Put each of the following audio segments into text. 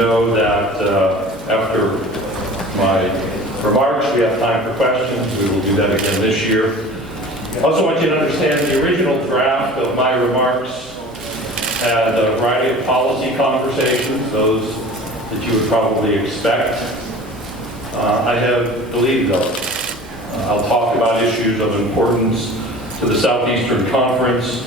know that after my remarks, we have time for questions. We will do that again this year. I also want you to understand the original draft of my remarks had a variety of policy conversations, those that you would probably expect. I have deleted those. I'll talk about issues of importance to the Southeastern Conference,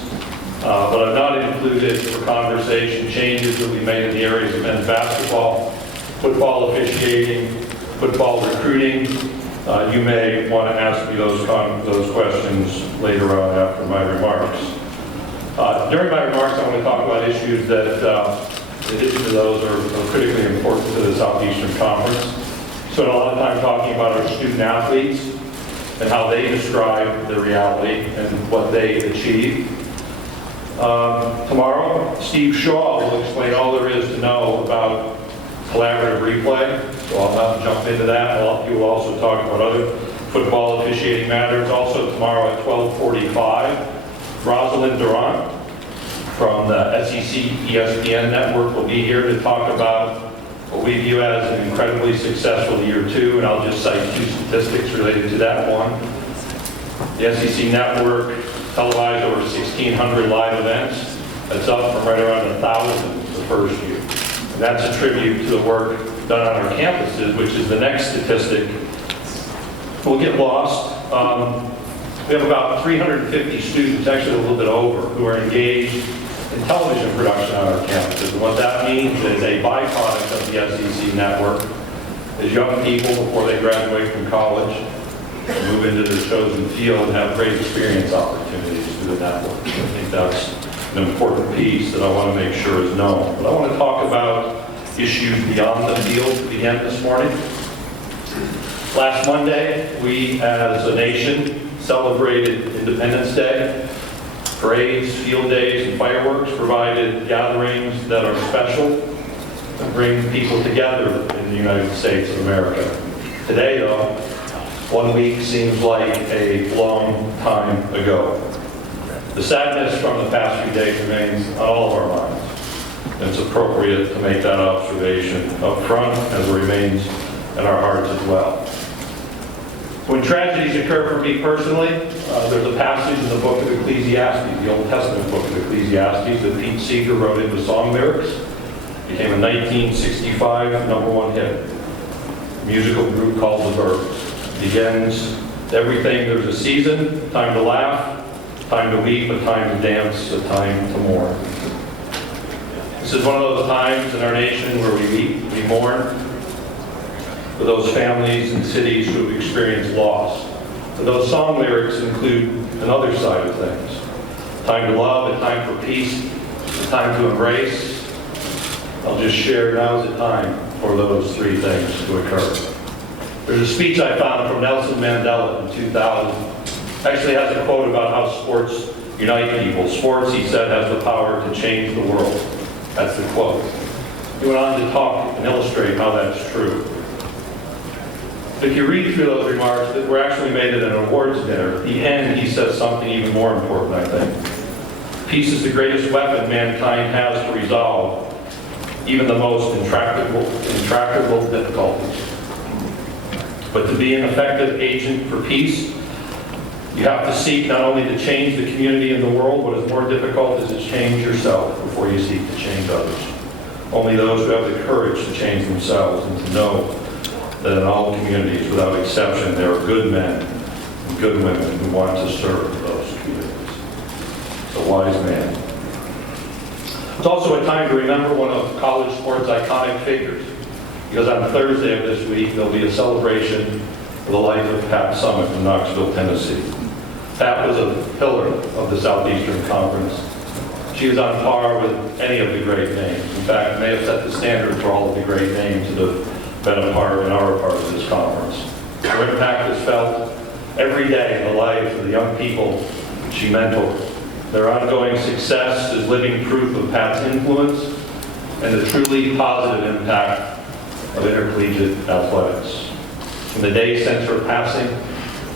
but I've not included for conversation changes that we made in the areas of men's basketball, football officiating, football recruiting. You may want to ask me those questions later on after my remarks. During my remarks, I want to talk about issues that, in addition to those, are critically important to the Southeastern Conference. Spent a lot of time talking about our student athletes and how they describe their reality and what they achieve. Tomorrow, Steve Shaw will explain all there is to know about collaborative replay, so I'll not jump into that. He will also talk about other football officiating matters. Also tomorrow at 12:45, Rosalind Durant from the SEC ESPN network will be here to talk about what we view as an incredibly successful year two, and I'll just cite two statistics related to that one. The SEC network televised over 1,600 live events. That's up from right around 1,000 the first year. And that's a tribute to the work done on our campuses, which is the next statistic. We'll get lost. We have about 350 students, actually a little bit over, who are engaged in television production on our campuses. And what that means is a byproduct of the SEC network is young people before they graduate from college move into their chosen field and have great experience opportunities through the network. I think that's an important piece that I want to make sure is known. But I want to talk about issues beyond the field to begin this morning. Last Monday, we as a nation celebrated Independence Day. Parades, field days, and fireworks provided gatherings that are special and bring people together in the United States of America. Today, though, 1 week seems like a long time ago. The sadness from the past few days remains on all of our minds. And it's appropriate to make that observation up front as it remains in our hearts as well. When tragedies occur for me personally, there's a passage in the book of Ecclesiastes, the Old Testament book of Ecclesiastes, that Pete Seeger wrote into song lyrics. It became a 1965 #1 hit. A musical group called The Birds. It begins, everything there's a season, time to laugh, time to weep, a time to dance, a time to mourn. This is one of those times in our nation where we weep, we mourn for those families and cities who have experienced loss. But those song lyrics include another side of things. Time to love, a time for peace, a time to embrace. I'll just share, now's the time for those three things to occur. There's a speech I found from Nelson Mandela in 2000. Actually has a quote about how sports unite people. Sports, he said, has the power to change the world. That's the quote. He went on to talk and illustrate how that's true. If you read through those remarks that were actually made at an awards dinner, at the end he says something even more important, I think. Peace is the greatest weapon mankind has to resolve even the most intractable difficulties. But to be an effective agent for peace, you have to seek not only to change the community and the world, what is more difficult is to change yourself before you seek to change others. Only those who have the courage to change themselves and to know that in all communities, without exception, there are good men and good women who want to serve those communities. It's a wise man. It's also a time to remember one of college sports' iconic figures, because on Thursday of this week, there'll be a celebration for the life of Pat Summitt in Knoxville, Tennessee. Pat was a pillar of the Southeastern Conference. She was on par with any of the great names. In fact, may have set the standard for all of the great names that have been a part in our part of this conference. Her impact is felt every day in the lives of the young people she mentored. Their ongoing success is living proof of Pat's influence and the truly positive impact of intercollegiate athletics. In the days since her passing, there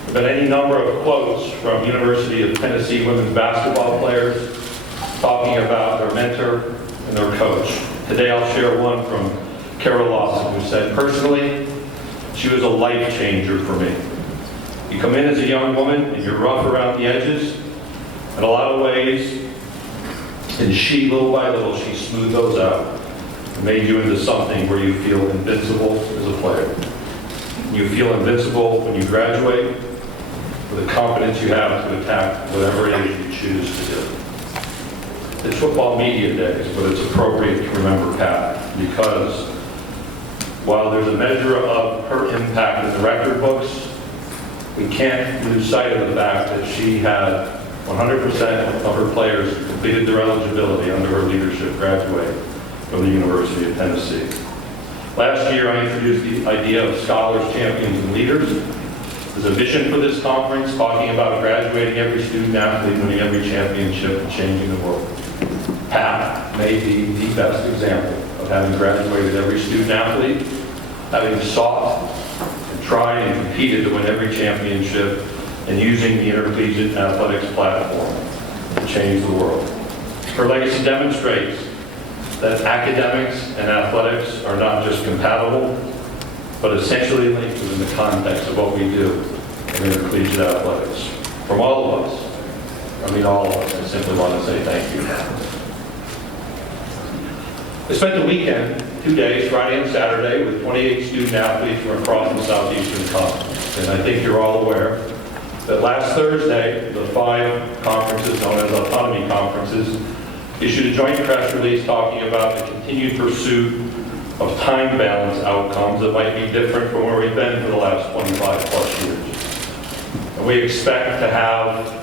have been any number of quotes from University of Tennessee women's basketball players talking about their mentor and their coach. Today I'll share one from Carol Lawson, who said, personally, she was a life changer for me. You come in as a young woman and you're rough around the edges in a lot of ways, and she, little by little, she smoothed those out and made you into something where you feel invincible as a player. You feel invincible when you graduate with the confidence you have to attack whatever it is you choose to do. It's football media days, but it's appropriate to remember Pat, because while there's a measure of her impact in the record books, we can't lose sight of the fact that she had 100% of her players completed their eligibility under her leadership graduate from the University of Tennessee. Last year, I introduced the idea of scholars, champions, and leaders. There's a mission for this conference talking about graduating every student athlete, winning every championship, and changing the world. Pat may be the best example of having graduated every student athlete, having sought and tried and competed to win every championship, and using the intercollegiate athletics platform to change the world. Her legacy demonstrates that academics and athletics are not just compatible, but essentially linked within the context of what we do in intercollegiate athletics. From all of us, I mean all of us, I simply want to say thank you. I spent the weekend, 2 days, Friday and Saturday, with 28 student athletes from across the Southeastern Conference. And I think you're all aware that last Thursday, the 5 conferences known as autonomy conferences issued a joint press release talking about the continued pursuit of time balance outcomes that might be different from where we've been for the last 25 plus years. And we expect to have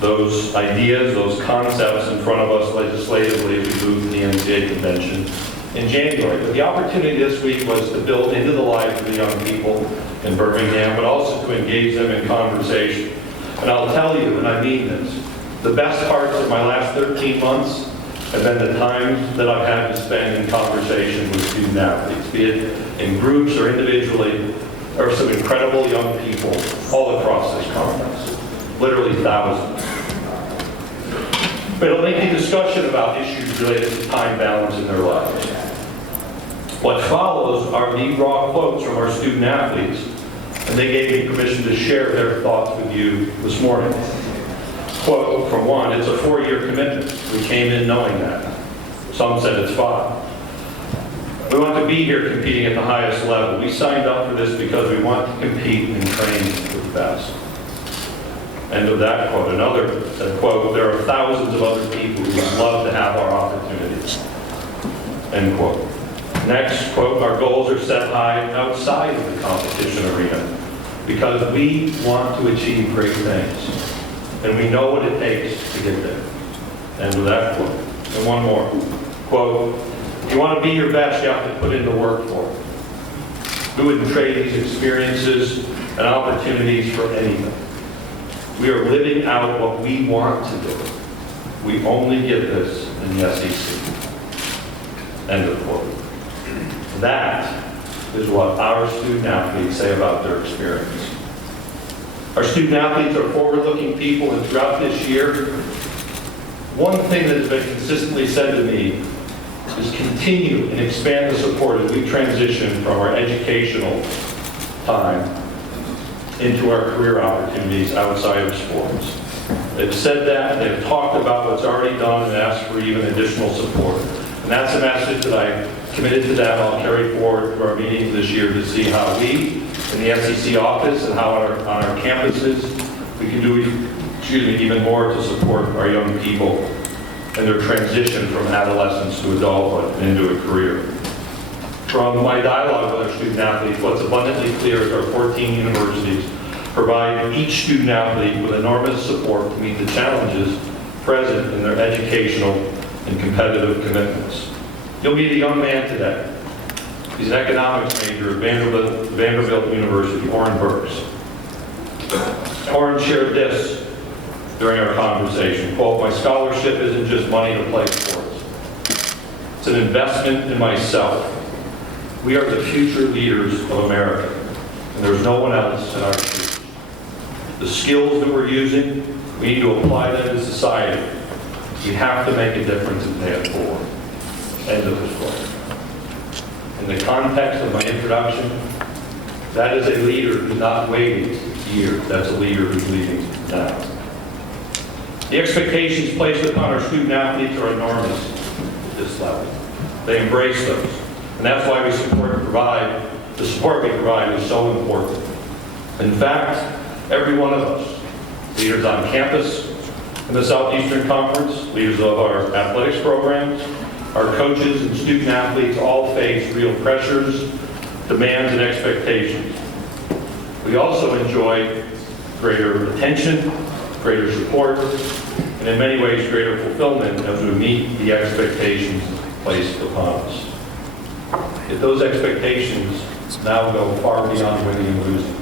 those ideas, those concepts in front of us legislatively as we move to the NCAA convention in January. But the opportunity this week was to build into the lives of the young people in Birmingham, but also to engage them in conversation. And I'll tell you, and I mean this, the best parts of my last 13 months have been the times that I've had to spend in conversation with student athletes, be it in groups or individually. There are some incredible young people all across this conference, literally thousands. We had a lengthy discussion about issues related to time balance in their lives. What follows are the raw quotes from our student athletes, and they gave me permission to share their thoughts with you this morning. Quote from one, it's a 4-year commitment. We came in knowing that. Some said it's 5. We want to be here competing at the highest level. We signed up for this because we want to compete and train with the best. End of that quote. Another said, quote, there are thousands of other people who would love to have our opportunities. End quote. Next, quote, our goals are set high outside of the competition arena because we want to achieve great things. And we know what it takes to get there. End of that quote. And one more. Quote, if you want to be your best, you have to put in the work for it. We wouldn't trade these experiences and opportunities for anything. We are living out what we want to do. We only get this in the SEC. End of quote. That is what our student athletes say about their experience. Our student athletes are forward-looking people, and throughout this year, one thing that has been consistently said to me is continue and expand the support as we transition from our educational time into our career opportunities outside of sports. They've said that, they've talked about what's already done and asked for even additional support. And that's a message that I committed to them. I'll carry forward to our meetings this year to see how we in the SEC office and how on our campuses we can do even more to support our young people and their transition from adolescence to adulthood and into a career. From my dialogue with our student athletes, what's abundantly clear is our 14 universities provide each student athlete with enormous support to meet the challenges present in their educational and competitive commitments. You'll meet a young man today. He's an economics major at Vanderbilt University, Oren Burks. Oren shared this during our conversation. Quote, my scholarship isn't just money to play sports. It's an investment in myself. We are the future leaders of America, and there's no one else in our shoes. The skills that we're using, we need to apply them to society. We have to make a difference and pay it forward. End of this quote. in the context of my introduction, that is a leader who's not waiting years. That's a leader who's leading now. The expectations placed upon our student athletes are enormous at this level. They embrace those. And that's why the support we provide is so important. In fact, every one of us, leaders on campus in the Southeastern Conference, leaders of our athletics programs, our coaches and student athletes all face real pressures, demands, and expectations. We also enjoy greater attention, greater support, and in many ways greater fulfillment as we meet the expectations placed upon us. Yet those expectations now go far beyond winning and losing,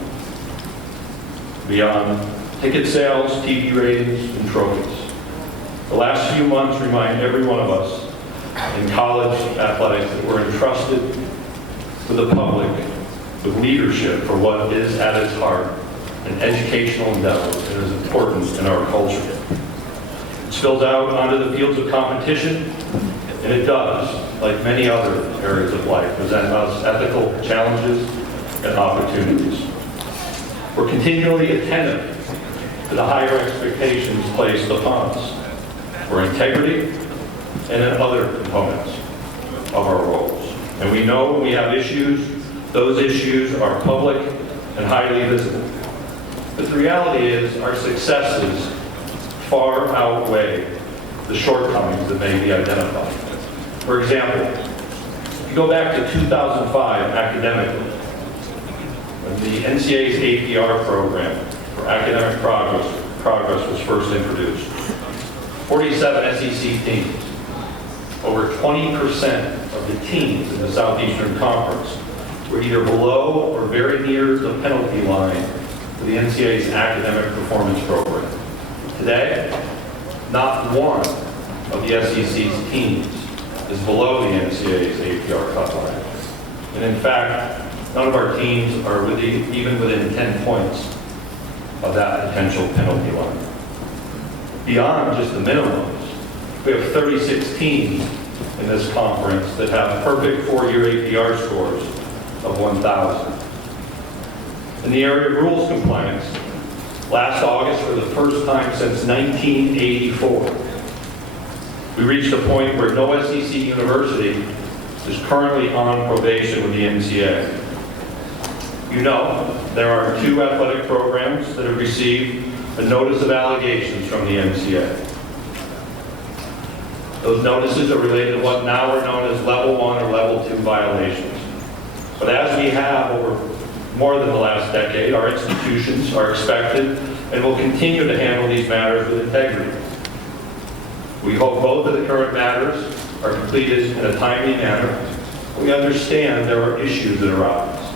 beyond ticket sales, TV ratings, and trophies. The last few months remind every one of us in college athletics that we're entrusted to the public with leadership for what is at its heart an educational endeavor that is important in our culture. It spills out onto the fields of competition, and it does, like many other areas of life, present us ethical challenges and opportunities. We're continually attentive to the higher expectations placed upon us for integrity and in other components of our roles. And we know when we have issues, those issues are public and highly visible. But the reality is our successes far outweigh the shortcomings that may be identified. For example, if you go back to 2005 academically, when the NCAA's APR program for academic progress was first introduced, 47 SEC teams, over 20% of the teams in the Southeastern Conference were either below or very near the penalty line for the NCAA's academic performance program. Today, not one of the SEC's teams is below the NCAA's APR cut line. And in fact, none of our teams are even within 10 points of that potential penalty line. Beyond just the minimums, we have 36 teams in this conference that have perfect four-year APR scores of 1,000. In the area of rules compliance, last August, for the first time since 1984, we reached a point where no SEC university is currently on probation with the NCAA. You know, there are 2 athletic programs that have received a notice of allegations from the NCAA. Those notices are related to what now are known as level 1 or level 2 violations. But as we have over more than the last decade, our institutions are expected and will continue to handle these matters with integrity. We hope both of the current matters are completed in a timely manner. We understand there are issues that arise.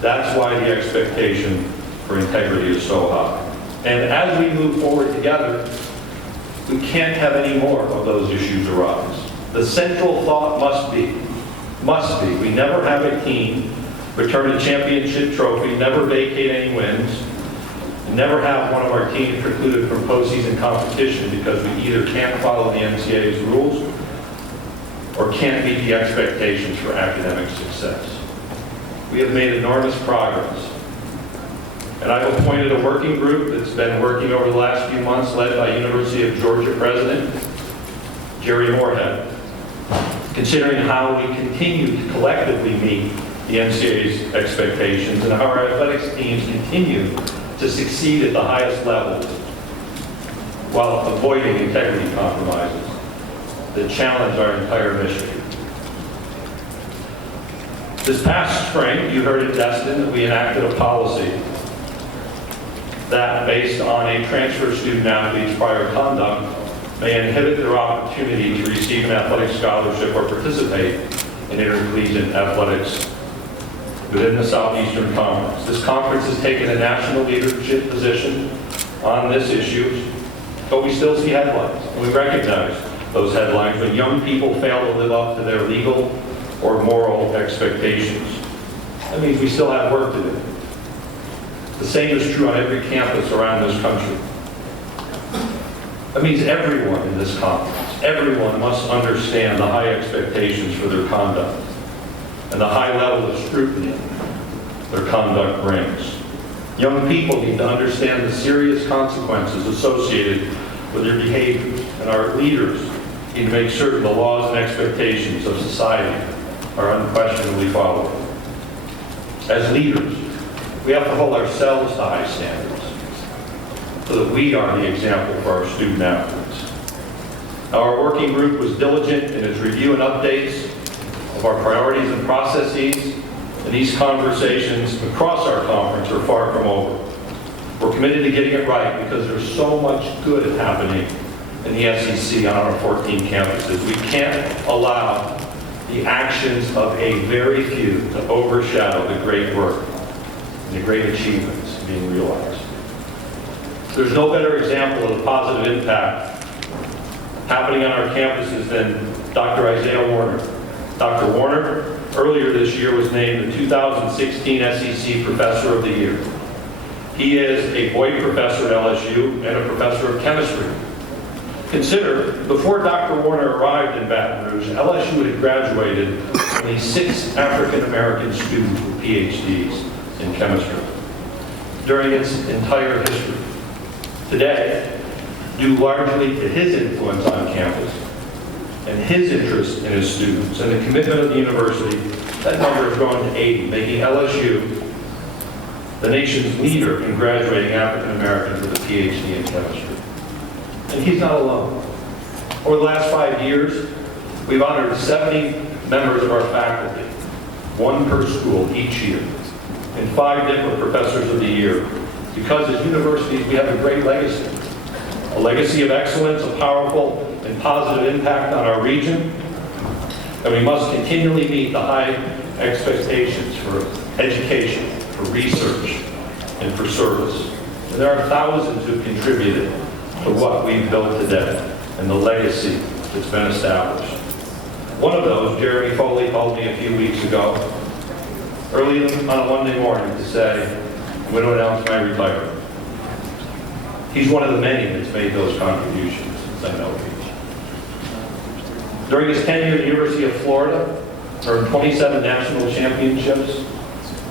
That's why the expectation for integrity is so high. And as we move forward together, we can't have any more of those issues arise. The central thought must be, we never have a team return a championship trophy, never vacate any wins, and never have one of our teams precluded from postseason competition because we either can't follow the NCAA's rules or can't meet the expectations for academic success. We have made enormous progress. And I've appointed a working group that's been working over the last few months, led by University of Georgia President Jerry Moorhead, considering how we continue to collectively meet the NCAA's expectations and how our athletics teams continue to succeed at the highest levels while avoiding integrity compromises that challenge our entire mission. This past spring, you heard at Destin that we enacted a policy that, based on a transfer student athlete's prior conduct, may inhibit their opportunity to receive an athletic scholarship or participate in intercollegiate athletics within the Southeastern Conference. This conference has taken a national leadership position on this issue, but we still see headlines, and we recognize those headlines when young people fail to live up to their legal or moral expectations. That means we still have work to do. The same is true on every campus around this country. That means everyone in this conference, everyone must understand the high expectations for their conduct. And and the high level of scrutiny their conduct brings. Young people need to understand the serious consequences associated with their behavior, and our leaders need to make certain the laws and expectations of society are unquestionably followed. As leaders, we have to hold ourselves to high standards so that we are the example for our student athletes. Now, our working group was diligent in its review and updates of our priorities and processes, and these conversations across our conference are far from over. We're committed to getting it right because there's so much good happening in the SEC on our 14 campuses. We can't allow the actions of a very few to overshadow the great work and the great achievements being realized. There's no better example of the positive impact happening on our campuses than Dr. Isaiah Warner. Dr. Warner, earlier this year, was named the 2016 SEC Professor of the Year. He is a Boyd Professor at LSU and a Professor of Chemistry. Consider, before Dr. Warner arrived in Baton Rouge, LSU had graduated only 6 African-American students with PhDs in chemistry during its entire history. Today, due largely to his influence on campus and his interest in his students and the commitment of the university, that number has grown to 80, making LSU the nation's leader in graduating African Americans with a PhD in chemistry. And he's not alone. Over the last 5 years, we've honored 70 members of our faculty, 1 per school each year, and 5 different professors of the year, because as universities we have a great legacy. A legacy of excellence, a powerful and positive impact on our region, and we must continually meet the high expectations for education, for research, and for service. And there are thousands who contributed to what we've built today and the legacy that's been established. One of those, Jeremy Foley, called me a few weeks ago, early on a Monday morning, to say, I'm going to announce my retirement. He's one of the many that's made those contributions since I know him. During his tenure at the University of Florida, earned 27 national championships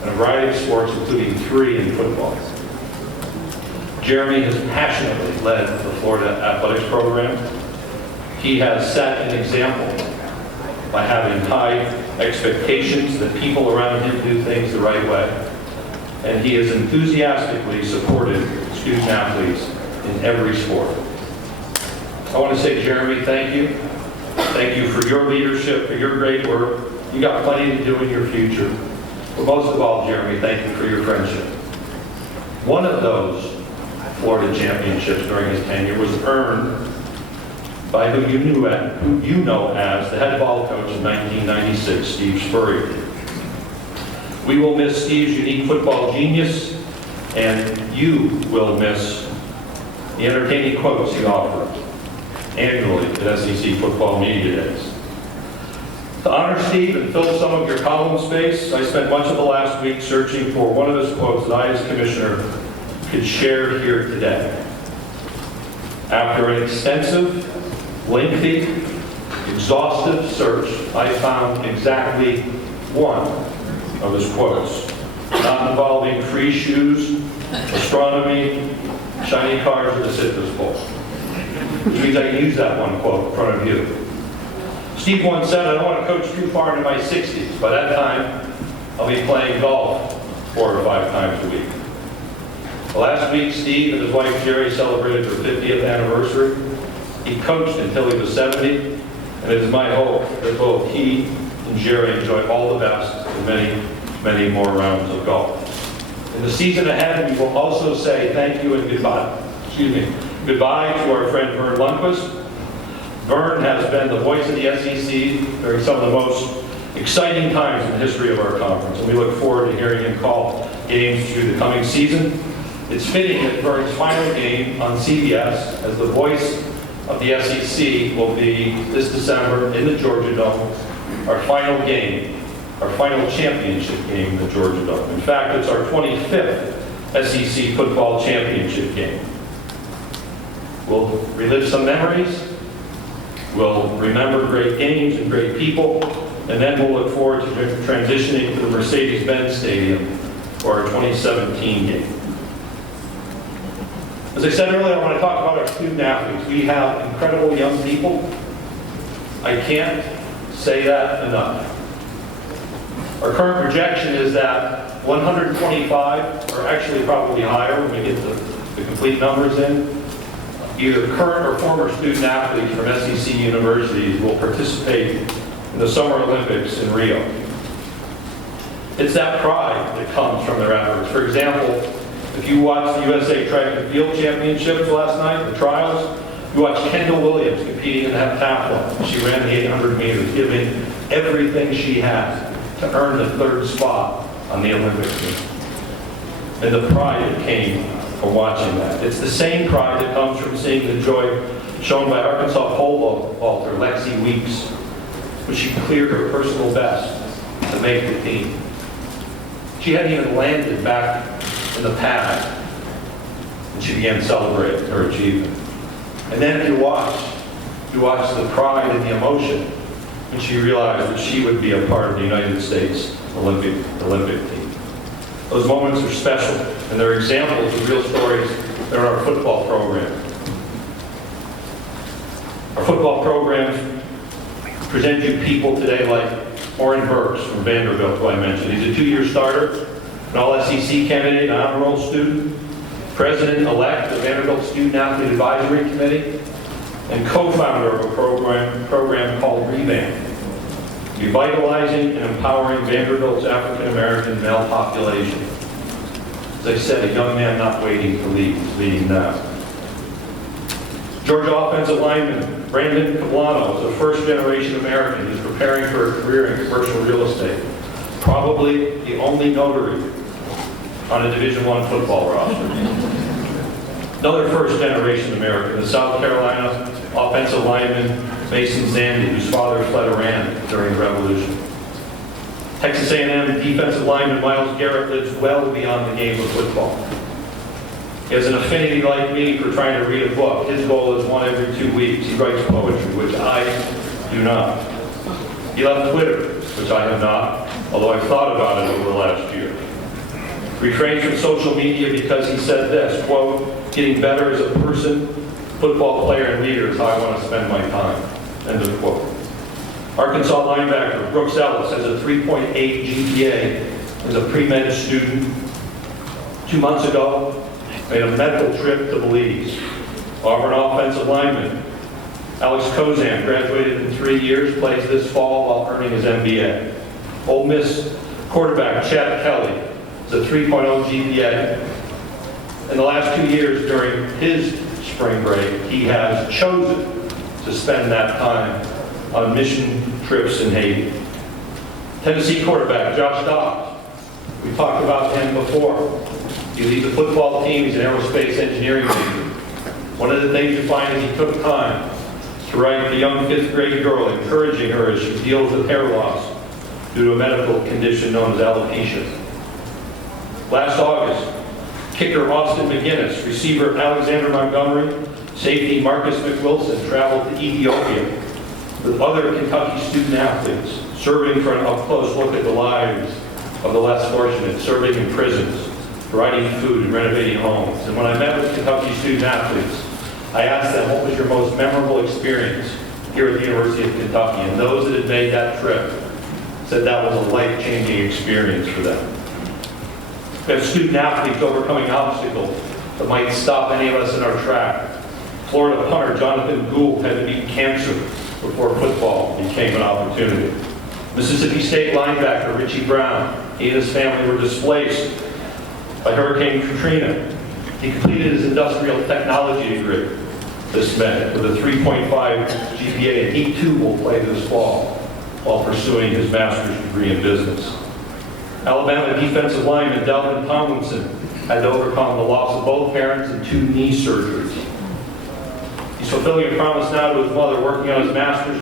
and a variety of sports, including 3 in football. Jeremy has passionately led the Florida athletics program. He has set an example by having high expectations that people around him do things the right way. And he has enthusiastically supported student athletes in every sport. I want to say, Jeremy, thank you. Thank you for your leadership, for your great work. You got plenty to do in your future. But most of all, Jeremy, thank you for your friendship. One of those Florida championships during his tenure was earned by who you know as the head ball coach in 1996, Steve Spurrier. We will miss Steve's unique football genius, and you will miss the entertaining quotes he offered annually at SEC football media days. To honor Steve and fill some of your column space, I spent much of the last week searching for one of his quotes that I, as commissioner, could share here today. After an extensive, lengthy, exhaustive search, I found exactly one of his quotes, not involving free shoes, astronomy, shiny cars, or the citrus bowl. Which means I can use that one quote in front of you. Steve once said, I don't want to coach too far into my 60s. By that time, I'll be playing golf 4 or 5 times a week. Last week, Steve and his wife Jerry celebrated their 50th anniversary. He coached until he was 70, and it is my hope that both he and Jerry enjoy all the best and many, many more rounds of golf. In the season ahead, we will also say thank you and goodbye. Goodbye to our friend Vern Lundquist. Vern has been the voice of the SEC during some of the most exciting times in the history of our conference, and we look forward to hearing him call games through the coming season. It's fitting that Vern's final game on CBS as the voice of the SEC will be this December in the Georgia Dome, our final game, our final championship game in the Georgia Dome. In fact, it's our 25th SEC football championship game. We'll relive some memories. We'll remember great games and great people, And then we'll look forward to transitioning to the Mercedes-Benz Stadium for our 2017 game. As I said earlier, I want to talk about our student athletes. We have incredible young people. I can't say that enough. Our current projection is that 125, or actually probably higher when we get the complete numbers in, either current or former student athletes from SEC universities will participate in the Summer Olympics in Rio. It's that pride that comes from their efforts. For example, if you watched the USA Track and Field Championships last night, the trials, you watched Kendall Williams competing in the heptathlon. She ran the 800 meters, giving everything she had to earn the 3rd spot on the Olympic team. And the pride that came from watching that. It's the same pride that comes from seeing the joy shown by Arkansas pole vaulter Lexi Weeks, when she cleared her personal best to make the team. She hadn't even landed back in the pad, and she began celebrating her achievement. And then if you watch the pride and the emotion when she realized that she would be a part of the United States Olympic team. Those moments are special, and they're examples of real stories that are in our football program. Our football programs present you people today like Oren Burks from Vanderbilt, who I mentioned. He's a 2-year starter, an all-SEC candidate, an honor roll student, president-elect of the Vanderbilt Student Athlete Advisory Committee, and co-founder of a program called Revamp, revitalizing and empowering Vanderbilt's African-American male population. As I said, a young man not waiting to lead, is leading now. Georgia offensive lineman Brandon Cablano is a first-generation American who's preparing for a career in commercial real estate. Probably the only notary on a Division I football roster. Another first-generation American, the South Carolina offensive lineman Mason Zandy, whose father fled Iran during the Revolution. Texas A&M defensive lineman Myles Garrett lives well beyond the game of football. He has an affinity like me for trying to read a book. His goal is one every 2 weeks. He writes poetry, which I do not. He left Twitter, which I have not, although I've thought about it over the last year. Refrained from social media because he said this, quote, "Getting better as a person, football player, and leader is how I want to spend my time," end of quote. Arkansas linebacker Brooks Ellis has a 3.8 GPA as a pre-med student. 2 months ago, made a medical trip to Belize. Auburn offensive lineman Alex Kozan graduated in 3 years, plays this fall while earning his MBA. Ole Miss quarterback Chad Kelly is a 3.0 GPA. In the last 2 years during his spring break, he has chosen to spend that time on mission trips in Haiti. Tennessee quarterback Josh Dobbs, we talked about him before. He leads the football team. He's an aerospace engineering major. One of the things you find is he took time to write a young 5th grade girl, encouraging her as she deals with hair loss due to a medical condition known as alopecia. Last August, kicker Austin McGinnis, receiver Alexander Montgomery, safety Marcus McWilson traveled to Ethiopia with other Kentucky student athletes, serving for an up-close look at the lives of the less fortunate, serving in prisons, providing food and renovating homes. And when I met with Kentucky student athletes, I asked them, what was your most memorable experience here at the University of Kentucky? And those that had made that trip said that was a life-changing experience for them. We have student athletes overcoming obstacles that might stop any of us in our track. Florida punter Jonathan Gould had to beat cancer before football became an opportunity. Mississippi State linebacker Richie Brown, he and his family were displaced by Hurricane Katrina. He completed his industrial technology degree this May with a 3.5 GPA, and he too will play this fall while pursuing his master's degree in business. Alabama defensive lineman Delvin Tomlinson had to overcome the loss of both parents and 2 knee surgeries. He's fulfilling a promise now to his mother, working on his master's